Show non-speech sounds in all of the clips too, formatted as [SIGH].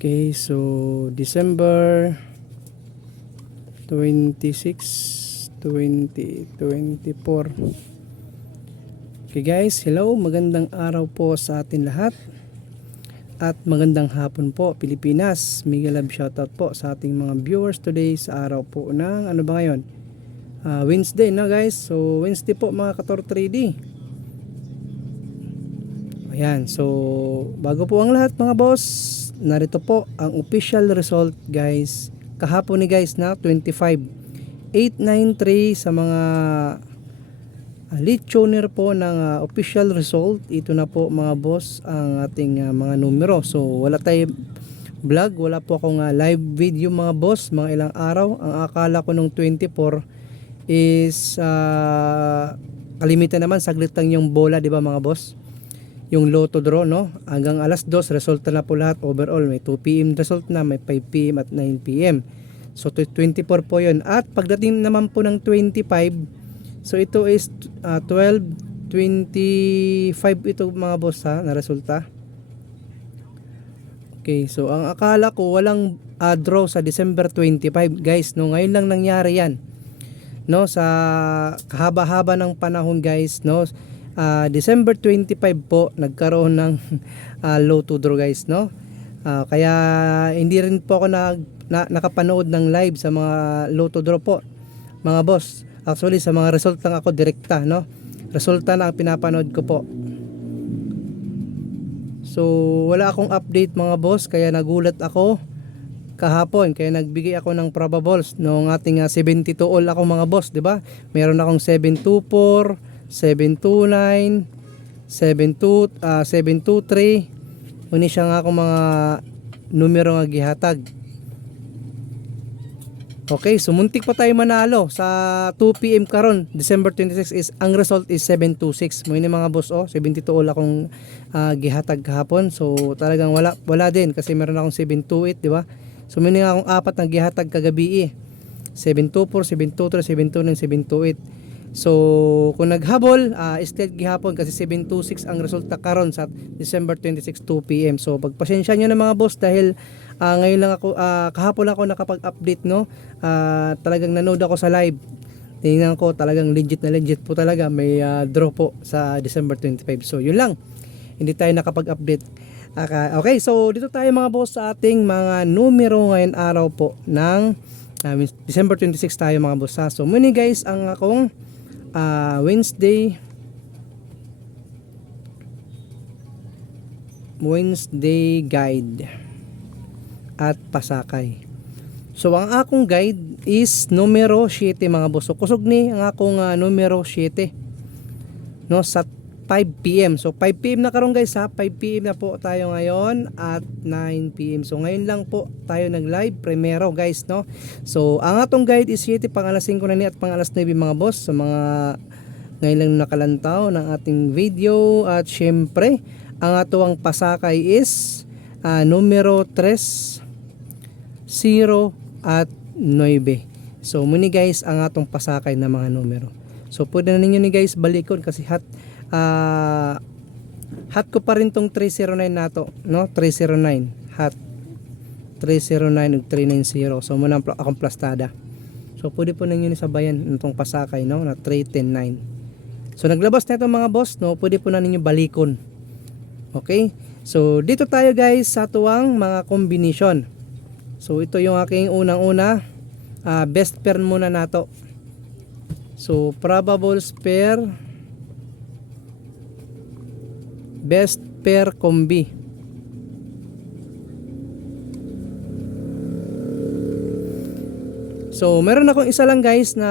Okay, so December 26, 2024. Okay guys, hello, magandang araw po sa atin lahat. At magandang hapon po Pilipinas. Miguel Love shoutout po sa ating mga viewers today sa araw po ng ano ba ngayon? Ah, Wednesday no guys. So Wednesday po mga Kator 3D. Ayan, so bago po ang lahat mga boss, narito po ang official result guys. Kahapon ni guys na 25 893 sa mga uh, lead po ng ah, official result. Ito na po mga boss ang ating ah, mga numero. So wala tayo vlog, wala po akong ah, live video mga boss, mga ilang araw. Ang akala ko nung 24 is uh, kalimitan naman saglit lang yung bola, 'di ba mga boss? Yung lotto draw no? Hanggang alas 2 resulta na po lahat. Overall may 2 PM result na may 5 PM at 9 PM so to- 24 po yun. At pagdating naman po ng 25 so ito is uh, 12 25 ito mga boss ha na resulta. Okay so ang akala ko walang uh, draw sa December 25 guys no ngayon lang nangyari yan. No sa kahaba-haba ng panahon guys no Ah, December 25 po nagkaroon ng [LAUGHS] ah, low to draw guys no? Ah, kaya hindi rin po ako nag, na, nakapanood ng live sa mga low to draw po mga boss. Actually sa mga result lang ako direkta no? Resulta na ang pinapanood ko po. So wala akong update mga boss kaya nagulat ako kahapon. Kaya nagbigay ako ng probables noong ating ah, 72 all ako mga boss di ba? Meron akong 724 729 72 ah, 723 Uni siya nga akong mga numero nga gihatag Okay, so muntik pa tayo manalo sa 2 PM karon, December 26 is ang result is 726. Mo ini mga boss oh, 72 all akong ah, gihatag kahapon. So talagang wala wala din kasi meron akong 728, di ba? So may nga akong apat na gihatag kagabi eh. 724, 723, 729, 728. So kung naghabol, uh, still gihapon kasi 726 ang resulta karon sa December 26 2 PM. So pagpasensya niyo na mga boss dahil ah, ngayon lang ako ah, kahapon ako nakapag-update no. Ah, talagang nanood ako sa live. Tingnan ko talagang legit na legit po talaga may ah, draw po sa December 25. So yun lang. Hindi tayo nakapag-update. Aka- Okay, so dito tayo mga boss sa ating mga numero ngayon araw po ng ah, December 26 tayo mga boss. So muni guys ang akong ah, Wednesday Wednesday guide at pasakay. So ang akong guide is numero 7 mga boss. So kusog ni ang akong ah, numero 7 no sa 5 PM. So 5 PM na karon guys ha. 5 PM na po tayo ngayon at 9 PM. So ngayon lang po tayo nag-live primero guys no. So ang atong guide is 7 pang alas 5 na ni at pang alas 9 mga boss. So mga ngayon lang nakalantaw ng ating video at syempre ang atuang pasakay is ah, numero 3 0 at 9. So muni guys ang atong pasakay na mga numero. So pwede na ninyo ni guys balikon kasi hat ah hat ko pa rin tong 309 nato, no? 309 hat 309 ug 390. So muna akong plastada. So pwede po ninyo ni sabayan itong pasakay no na 3109. So naglabas na ito mga boss no, pwede po na ninyo balikon. Okay? So dito tayo guys sa tuwang mga combination. So ito yung aking unang-una ah, best pair muna nato. So probable pair best pair combi. So meron akong isa lang guys na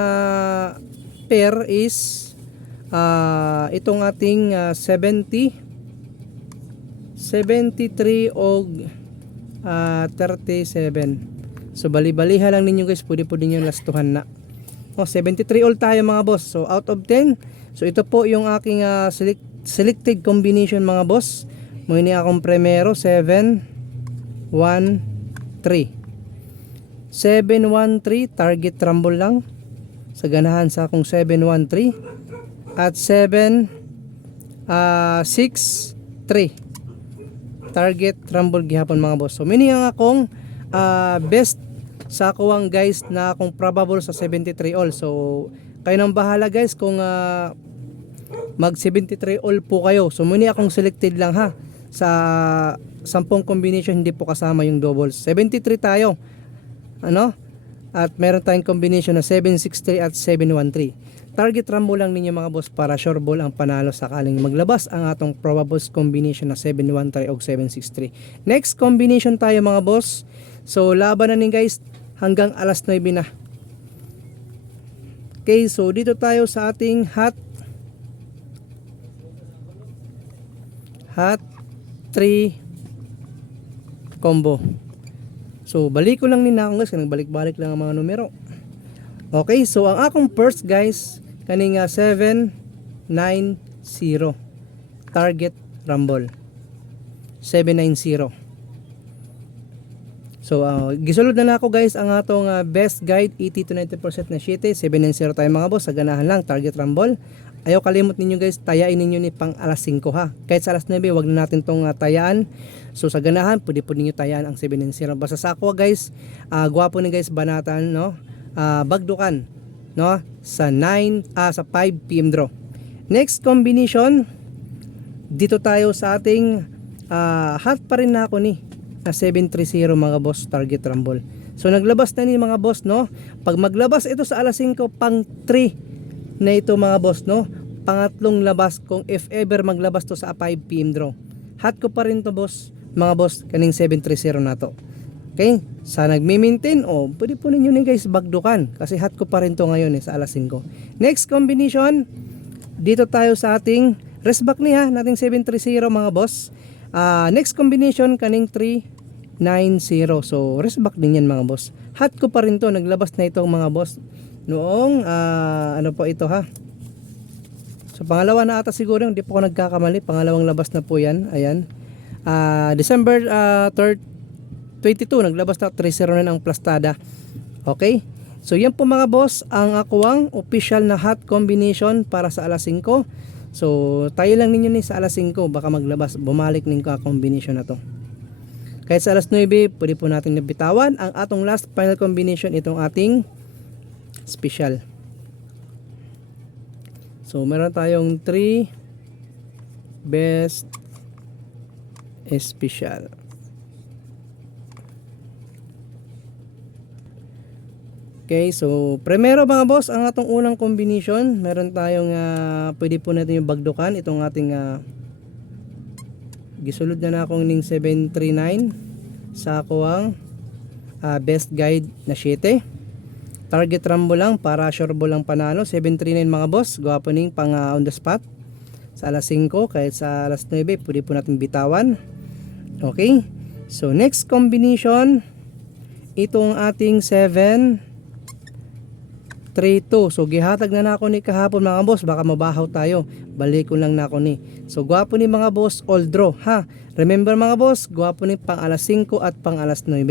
pair is ah, itong ating ah, 70 73 og ah, 37. So bali-baliha lang ninyo guys, pwede po ninyo lastuhan na. Oh, 73 all tayo mga boss. So out of 10. So ito po yung aking ah, select, selected combination mga boss. Muni akong primero 7 1 3. 713 target rumble lang. Sa ganahan sa akong 713 at 7 ah 6 3. target rumble gihapon mga boss. So mini ang akong ah, best sa akuang guys na akong probable sa 73 all. So kayo nang bahala guys kung ah, mag 73 all po kayo. So muni akong selected lang ha. Sa 10 combination hindi po kasama yung doubles. 73 tayo. Ano? At meron tayong combination na 763 at 713. Target rambo lang ninyo mga boss para sure ball ang panalo sakaling maglabas ang atong probables combination na 713 o 763. Next combination tayo mga boss. So laban na ni guys hanggang alas 9 na. Okay, so dito tayo sa ating hot hot 3 combo. So balik ko lang ni na guys, kanang balik-balik lang ang mga numero. Okay, so ang akong first guys, kaning ah, 790 target rumble. 790. So, uh, gisulod na na ako guys ang atong ah, best guide 80 to 90% na shite 790 tayo mga boss sa ganahan lang target rumble ayaw kalimot ninyo guys. Tayain ninyo ni pang alas 5 ha? Kahit sa alas 9 wag na natin tong ah, tayaan. So sa ganahan pwede po ninyo tayaan ang 790 basta sa ako guys uh, gwapo ni guys banatan no? Ah, bagdukan no? Sa 9 ah, sa 5 pm draw. Next combination dito tayo sa ating ah, hot pa rin na ako ni na 730 mga boss target rumble. So naglabas na ni mga boss no. Pag maglabas ito sa alas 5 pang 3 na ito mga boss no. Pangatlong labas kung if ever maglabas to sa 5 PM draw. Hot ko pa rin to boss mga boss kaning 730 na to. Okay? Sa nagme-maintain o oh, pwede po ninyo ni guys bagdukan kasi hot ko pa rin to ngayon eh, sa alas 5. Next combination dito tayo sa ating rest back ni ha nating 730 mga boss. Ah, next combination kaning 390. So rest back din yan mga boss. Hot ko pa rin to naglabas na itong mga boss noong ah, ano po ito ha. So pangalawa na ata siguro hindi po ako nagkakamali. Pangalawang labas na po yan. Ayan. Ah, December ah, 3rd 22 naglabas na 309 ang plastada. Okay? So yan po mga boss ang akuang official na hot combination para sa alas 5. So tayo lang ninyo ni sa alas 5 baka maglabas bumalik ning ka combination na to. Kahit sa alas 9 pwede po natin nabitawan ang atong last final combination itong ating special. So meron tayong 3 best special. Okay, so primero mga boss, ang atong unang combination, meron tayong ah, pwede po natin yung bagdukan itong ating ah, gisulod na na akong ning 739 sa ako ang ah, best guide na 7. Target rambo lang para sure ball lang panalo. 739 mga boss, gwapo ning pang ah, on the spot. Sa alas 5 kahit sa alas 9 pwede po natin bitawan. Okay. So next combination itong ating 7 3-2. So gihatag na nako ni kahapon mga boss, baka mabahaw tayo. Balik ko lang nako ni. So gwapo ni mga boss, all draw ha. Remember mga boss, gwapo ni pang alas 5 at pang alas 9.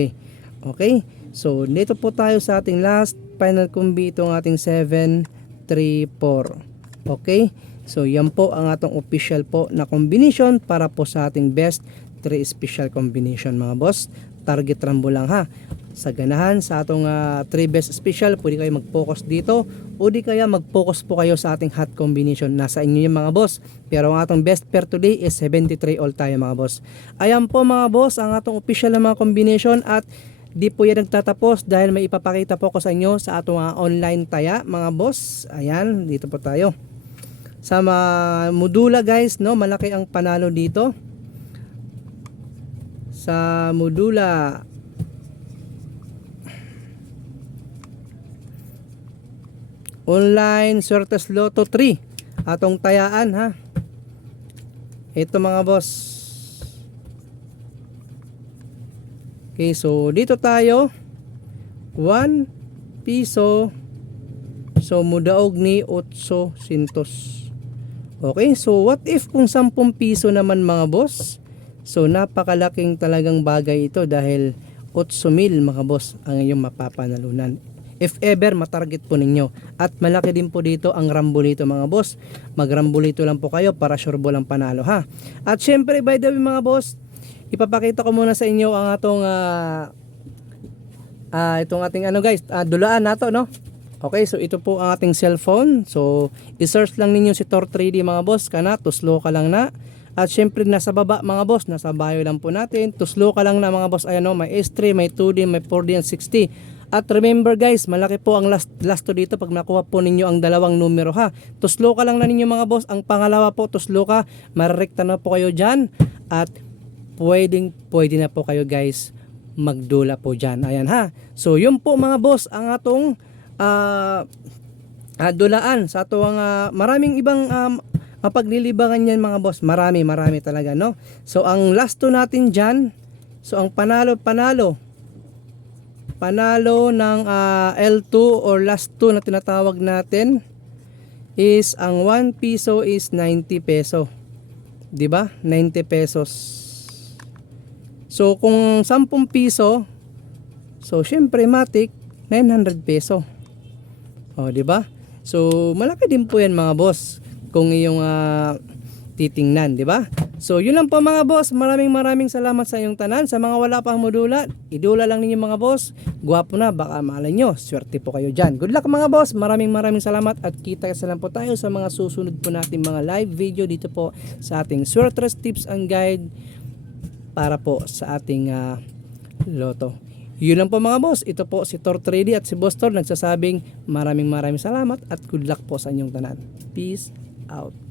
Okay? So dito po tayo sa ating last final combi itong ating 7 3 4. Okay? So yan po ang atong official po na combination para po sa ating best 3 special combination mga boss. Target rambo lang ha sa ganahan sa atong 3 best special pwede kayo mag-focus dito o di kaya mag-focus po kayo sa ating hot combination nasa inyo yung mga boss pero ang atong best pair today is 73 all tayo mga boss ayan po mga boss ang atong official na mga combination at di po yan nagtatapos dahil may ipapakita po ko sa inyo sa atong ah, online taya mga boss. Ayan dito po tayo. Sa mga modula guys no malaki ang panalo dito. Sa modula. Online Sortes Lotto 3 atong tayaan ha? Ito mga boss okay so dito tayo 1 piso so mudaog ni 8 sintos okay so what if kung 10 piso naman mga boss so napakalaking talagang bagay ito dahil 8 mil mga boss ang iyong mapapanalunan if ever matarget po ninyo. At malaki din po dito ang rambolito mga boss. Magrambolito lang po kayo para sure ball ang panalo ha. At syempre by the way mga boss, ipapakita ko muna sa inyo ang atong ah, ah, itong ating ano guys, ah, dulaan nato no. Okay, so ito po ang ating cellphone. So, i-search lang ninyo si Tor 3D mga boss, kana tuslo ka lang na. At syempre nasa baba mga boss, nasa bio lang po natin. Tuslo ka lang na mga boss, ayan o, may S3, may 2D, may 4D, and 60. At remember guys, malaki po ang last, last to dito pag nakuha po ninyo ang dalawang numero ha. Tuslo ka lang na ninyo mga boss. Ang pangalawa po, tuslo ka, marirekta na po kayo dyan. At pwedeng, pwede na po kayo guys magdula po dyan. Ayan ha. So yun po mga boss, ang atong ah, dulaan sa tuwang ah, maraming ibang um, mapaglilibangan yan mga boss. Marami, marami talaga, no? So, ang last two natin dyan, so ang panalo, panalo, panalo ng ah, L2 or last two na tinatawag natin is ang 1 piso is 90 peso. 'Di ba? 90 pesos. So, kung 10 piso, so, syempre, matik, 900 peso. O, di ba? So, malaki din po yan mga boss kung iyong ah, titingnan, di ba? So, yun lang po mga boss. Maraming maraming salamat sa iyong tanan. Sa mga wala pang modula, idula lang ninyo mga boss. Guwapo na, baka malay nyo. Swerte po kayo dyan. Good luck mga boss. Maraming maraming salamat at kita sa lang po tayo sa mga susunod po nating mga live video dito po sa ating Swertres Tips and Guide para po sa ating ah, loto. Yun lang po mga boss. Ito po si Tor 3D at si Boss Tor nagsasabing maraming maraming salamat at good luck po sa inyong tanan. Peace out.